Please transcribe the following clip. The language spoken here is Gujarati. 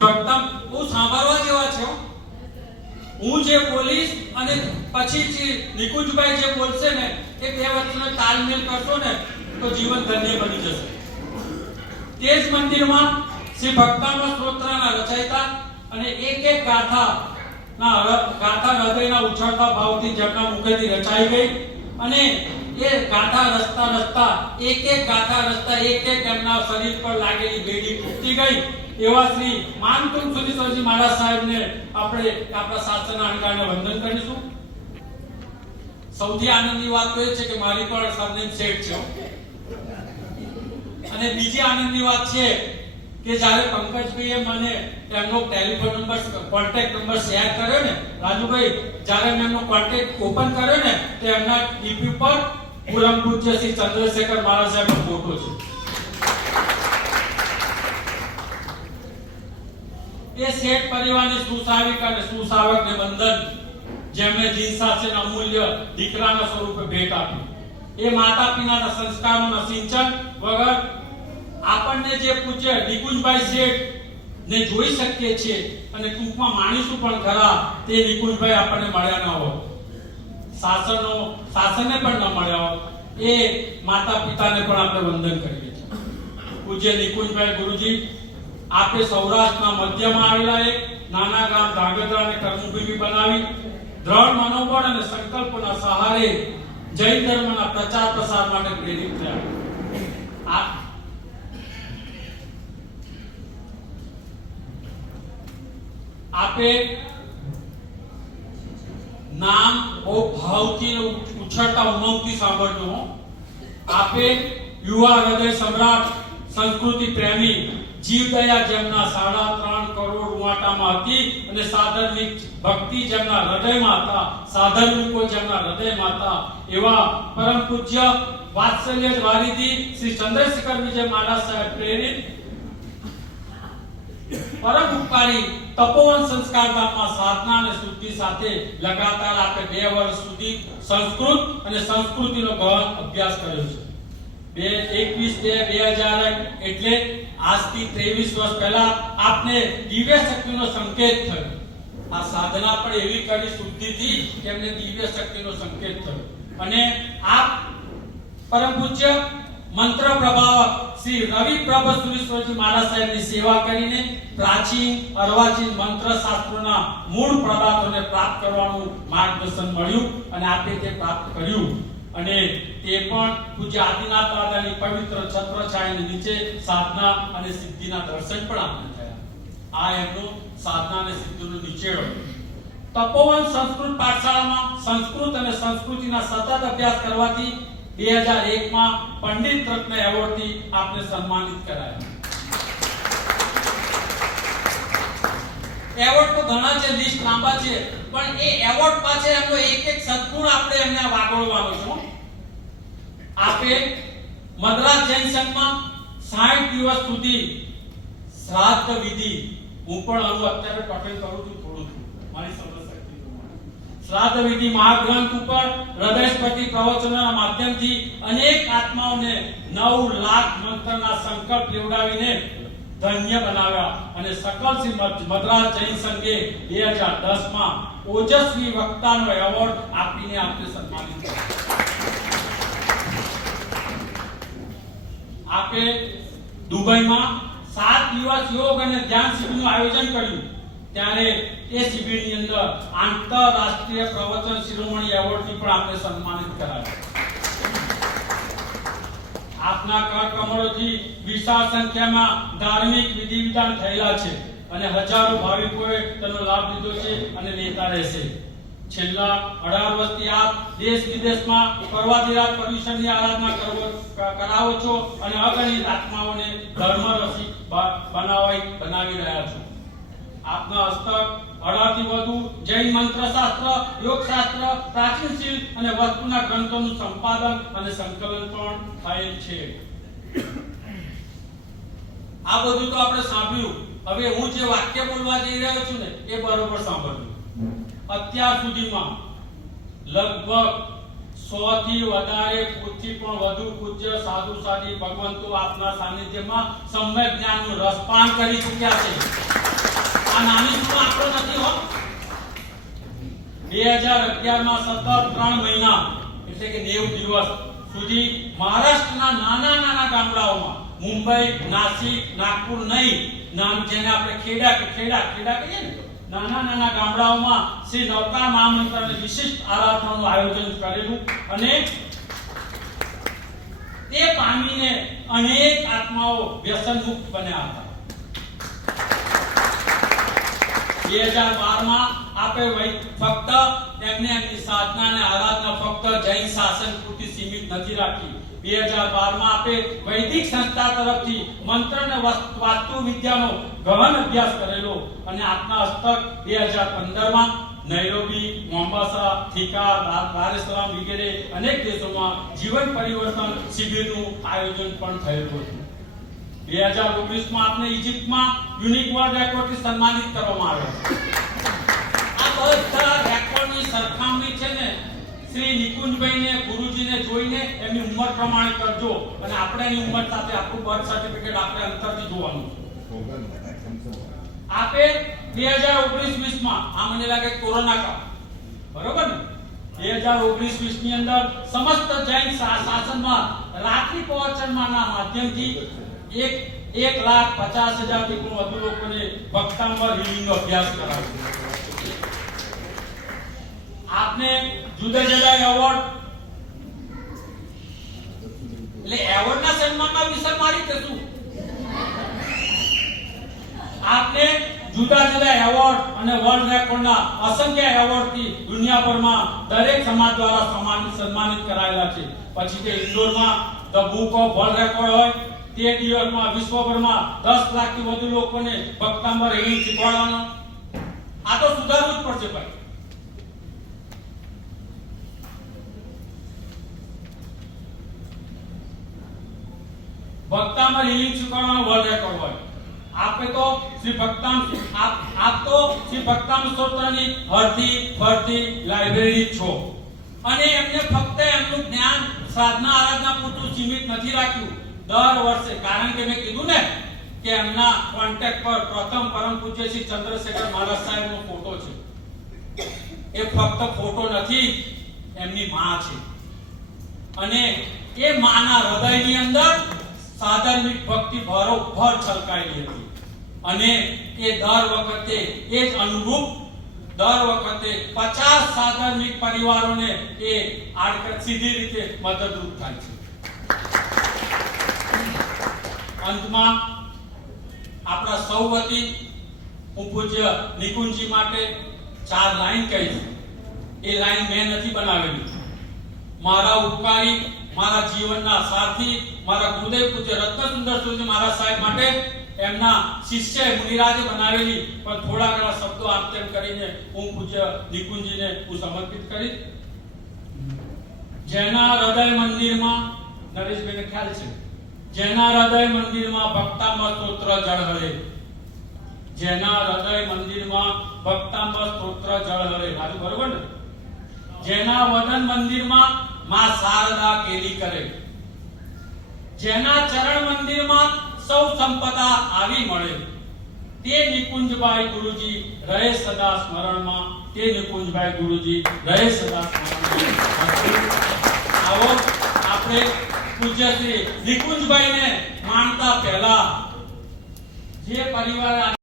પ્રથમ હું સાંભળવા જેવા છે. હું જે બોલીશ અને પછી નિકુંજભાઈ જે બોલશે ને એ બે વચ્ચેનો તાલમેલ કરશો ને તો જીવન ધન્ય બની જશે. તે જ મંદિરમાં શ્રી ભક્તાનો સ્તોત્રના રચયિતા અને એક ગાથા હૃદયના ઉછળતા ભાવથી જેમના મુખેથી રચાઈ ગઈ અને એ ગાથા રસ્તા એક એમના શરીર પર લાગેલી બેડી તૂટી ગઈ. એવા શ્રી માનતુંગ સુધીશ્વરજી મહારાજ સાહેબને આપણે આપણા શાસ્ત્રના અણગાને વંદન કરીશું. સૌથી આનંદની વાત તો એ છે કે મારી પણ સરનેમ શેઠ છે. અને બીજી આનંદની વાત છે કે જ્યારે પંકજભાઈએ મને એમનો telephone number contact number share કર્યો ને રાજુભાઈ, જ્યારે મેં એમનો કોન્ટેક્ટ ઓપન કર્યો ને તો એમના ડીપી પર પૂરમ પૂજ્ય શ્રી ચંદ્રશેખર મહારાજ સાહેબનો ફોટો છે. એ શેઠ પરિવારની સુસાવિક અને સુસાવકને વંદન, જેમણે જીવશાસ્ત્રને અમૂલ્ય દીકરાના સ્વરૂપે ભેટ આપી. એ માતા પિતાના સંસ્કારોના સિંચન વગર આપણને જે પૂજ્ય નિકુંજભાઈ શેઠ ને જોઈ શકીએ છીએ અને ટૂંકમાં માણીશું પણ ખરા, તે નિકુંજભાઈ આપણને મળ્યા ન હોત, શાસનને પણ ન મળ્યા હોત. એ માતા પિતાને પણ આપણે વંદન કરીએ છીએ. પૂજ્ય નિકુંજભાઈ ગુરુજી, આપણે સૌરાષ્ટ્રના મધ્યમાં આવેલા એક નાના ગામ ધાંગધ્રાને કર્મભૂમિ બનાવી દ્રઢ મનોબળ અને સંકલ્પના સહારે જૈન ધર્મના પ્રચાર પ્રસાર માટે પ્રેરિત થયા. આપે નામ બહુ ભાવથી ઉછળતા ઉમંગથી સાંભળજો. આપે યુવા હૃદય સમ્રાટ, સંસ્કૃતિ પ્રેમી, જીવદયા જેમના 3.5 કરોડ રૂવાટામાં હતી અને સાધર્મિક ભક્તિ જેમના હૃદયમાં હતા, સાધર્મિકો જેમના હૃદયમાં હતા, એવા પરમ પૂજ્ય વાત્સલ્ય વારિધિ શ્રી ચંદ્રશેખર વિજય મહારાજ સાહેબ પ્રેરિત પરમ ઉપકારી તપોવન સંસ્કાર ધામમાં સાધના અને શુદ્ધિ સાથે લગાતાર આપણે 2 વર્ષ સુધી સંસ્કૃત અને સંસ્કૃતિનો ગહન અભ્યાસ કર્યો છે. 21/2/2000 એટલે આજથી 23 વર્ષ પહેલા આપને દિવ્ય શક્તિનો સંકેત થયો. આ સાધના પણ એવી કરી શુદ્ધિથી કે એમને દિવ્ય શક્તિનો સંકેત થયો. અને આપ પરમ પૂજ્ય મંત્ર પ્રભાવક શ્રી રવિ પ્રભસુરીશ્વરજી મહારાજ સાહેબની સેવા કરીને પ્રાચીન અર્વાચીન મંત્ર શાસ્ત્રોના મૂળ પદાર્થોને પ્રાપ્ત કરવાનું માર્ગદર્શન મળ્યું અને આપે તે પ્રાપ્ત કર્યું. અને તે પણ પૂજ્ય આદિનાથ દાદાની પવિત્ર છત્રછાયાની નીચે સાધના અને સિદ્ધિના દર્શન પણ આપને થયા. આ એમનો સાધના અને સિદ્ધિનો નિચેડો. તપોવન સંસ્કૃત પાઠશાળામાં સંસ્કૃત અને સંસ્કૃતિના સતત અભ્યાસ કરવાથી 2001 માં પંડિત રત્ન એવોર્ડથી આપને સન્માનિત કરાયા. એવોર્ડ તો ઘણા છે, લિસ્ટ લાંબા છે, પણ એ એવોર્ડ પાછળ એમનો એક સદગુણ આપણે એમને વાગોળવાનો છે. આપે મદ્રાસ જૈન સંઘમાં 60 દિવસ સુધી શ્રાદ્ધ વિધિ, હું પણ અત્યારે પઠન કરું છું થોડું મારી સમજશક્તિ પ્રમાણે, શ્રાદ્ધ વિધિ મહાગ્રંથ ઉપર હૃદયસ્પતિ પ્રવચનોના માધ્યમથી અનેક આત્માઓને 9 લાખ મંત્રના સંકલ્પ લેવડાવીને ધન્ય બનાવ્યા અને સકલ શ્રી મદ્રાસ જૈન સંઘે 2010 માં ઓજસ્વી વક્તાનો એવોર્ડ આપીને આપને સન્માનિત કર્યા. આપે દુબઈમાં 7 દિવસ યોગ અને ધ્યાન શિબિરનું આયોજન કર્યું. ત્યારે એ શિબિરની અંદર આંતરરાષ્ટ્રીય પ્રવચન શિરોમણી એવોર્ડથી પણ આપને સન્માનિત કરાયા. આપના કર કમળોથી વિશાળ સંખ્યામાં ધાર્મિક વિધિ વિધાન થયેલા છે અને હજારો ભાવિકોએ તેનો લાભ લીધો છે અને લેતા રહેશે. છેલ્લા 18 વર્ષથી આપ દેશ વિદેશમાં પર્વાધિરાજ પરમેશ્વરની આરાધના કરાવો છો અને અગણિત આત્માઓને ધર્મ રસિક બનાવી રહ્યા છો. આપના હસ્તક 18 થી વધુ જૈન મંત્ર શાસ્ત્ર, યોગ શાસ્ત્ર, પ્રાચીન શીલ અને વસ્તુના ગ્રંથોનું સંપાદન અને સંકલન પણ થયેલ છે. આ બધું તો આપણે સાંભળ્યું. હવે હું જે વાક્ય બોલવા જઈ રહ્યો છું ને એ બરોબર સાંભળજો. અત્યાર સુધીમાં લગભગ 100 થી વધારે પૂજ્ય પણ વધુ પૂજ્ય સાધુ સાધી ભગવંતો આપના સાનિધ્યમાં સમ્યક જ્ઞાનનું રસપાન કરી ચૂક્યા છે. આ નાની સુનો આંકડો નથી હો. 2011 માં સતત 3 મહિના એટલે કે 90 દિવસ સુધી મહારાષ્ટ્રના નાના ગામડાઓમાં મુંબઈ, નાસિક, નાગપુર નહીં, નામ જેને આપણે ખેડા કહીએ ને, નાના ગામડાઓમાં શ્રી નૌકા મહામંત્રને વિશિષ્ટ આરાધનાનું આયોજન કરેલું અને તે પામીને અનેક આત્માઓ વ્યસન મુક્ત બન્યા હતા. 2012 માં આપે ફક્ત એમની સાધના અને આરાધના ફક્ત જૈન શાસન પૂરતી સીમિત નથી રાખી. 2012 માં આપે વૈદિક સંસ્થા તરફથી મંત્ર અને વાસ્તુ વિદ્યાનો ગહન અભ્યાસ કરેલો અને આપના હસ્તક 2015 માં નૈરોબી, મોમ્બાસા, થીકા, દાર es salaam વગેરે અનેક દેશોમાં જીવન પરિવર્તન શિબિરનું આયોજન પણ થયેલું હતું. 2019 માં આપને ઇજિપ્તમાં યુનિક વર્લ્ડ રેકોર્ડથી સન્માનિત કરવામાં આવ્યા. આ બધા રેકોર્ડની સરખામણી છે ને શ્રી નિકુંજભાઈને ગુરુજીને જોઈને એમની ઉંમર પ્રમાણે કરજો અને આપણાની ઉંમર સાથે આપણું બર્થ સર્ટિફિકેટ આપણે અંતરથી જોવાનું છે. આપે 2019-20 માં આ મને લાગે કોરોના કાળ બરોબર ને 2019-20 ની અંદર સમસ્ત જૈન શાસનમાં રાત્રિ પ્રવચનમાંના માધ્યમથી 1,50,000 થી વધુ લોકોને ભક્તાંબર હિલિંગનો અભ્યાસ કરાવ્યો. આપને જુદા જુદા એવોર્ડ એટલે એવોર્ડના સન્માનમાં વિષય મારી કશું આપને જુદા જુદા એવોર્ડ અને વર્લ્ડ રેકોર્ડના અસંખ્ય એવોર્ડથી દુનિયાભરમાં દરેક સમાજ દ્વારા સન્માનિત કરાયેલા છે. પછી તે ઇન્દોરમાં the book of world record હોય તે દિવસમાં વિશ્વભરમાં 10 લાખથી વધુ લોકોને ભક્તાંબર હિલિંગ શીખવાડવાનો. આ તો સુધારવું જ પડશે ભાઈ. ભક્તાંબર હિલિંગ શીખવાડવાનો વર્લ્ડ રેકોર્ડ હોય. આપે તો શ્રી ભક્તાંબર સ્તોત્રની હરતી ફરતી લાઇબ્રેરી છો અને એમને ફક્ત એમનું જ્ઞાન સાધના આરાધના પૂરતું સીમિત નથી રાખ્યું. દર વર્ષે કારણ કે મેં કીધું ને કે એમના કોન્ટેક્ટ પર પ્રથમ પરમ પૂજ્ય શ્રી ચંદ્રશેખર મહારાજ સાહેબનો ફોટો છે. એ ફક્ત ફોટો નથી, એમની માં છે અને એ માના હૃદયની અંદર સાધર્મિક ભક્તિ ભરોભર છલકાયેલી હતી અને એ દર વખતે એ જ અનુરૂપ દર વખતે 50 સાધર્મિક પરિવારોને એ આડકત સીધી રીતે મદદરૂપ થાય છે. અંતમાં આપણા સૌ વતી હું પૂજ્ય નિકુંજજી માટે 4 લાઈન કહીશ. એ લાઈન મેં નથી બનાવેલી. મારા ઉપકારી, મારા જીવનના સારથી, મારા ગુરુદેવ પૂજ્ય રત્નસુંદર સુરજી મહારાજ સાહેબ માટે એમના શિષ્ય મુનિરાજે બનાવેલી, પણ થોડા ઘણા શબ્દો આમ તેમ કરીને હું પૂજ્ય નિકુંજજીને હું સમર્પિત કરીશ. જેના હૃદય મંદિરમાં નરેશભાઈને ખ્યાલ છે, જેના હૃદય મંદિરમાં ભક્તાંબર સ્તોત્ર જળહળે, જેના હૃદય મંદિરમાં ભક્તાંબર સ્તોત્ર જળહળે, રાજુ બરોબર ને? જેના વદન મંદિરમાં માં શારદા કેલી કરે, જેના ચરણ મંદિરમાં સૌ સંપદા આવી મળે, તે નિકુંજભાઈ ગુરુજી રહે સદા સ્મરણમાં, તે નિકુંજભાઈ ગુરુજી રહે સદા સ્મરણમાં. આવો આપણે પૂજ્ય શ્રી નિકુંજભાઈને માનતા પહેલા જે પરિવાર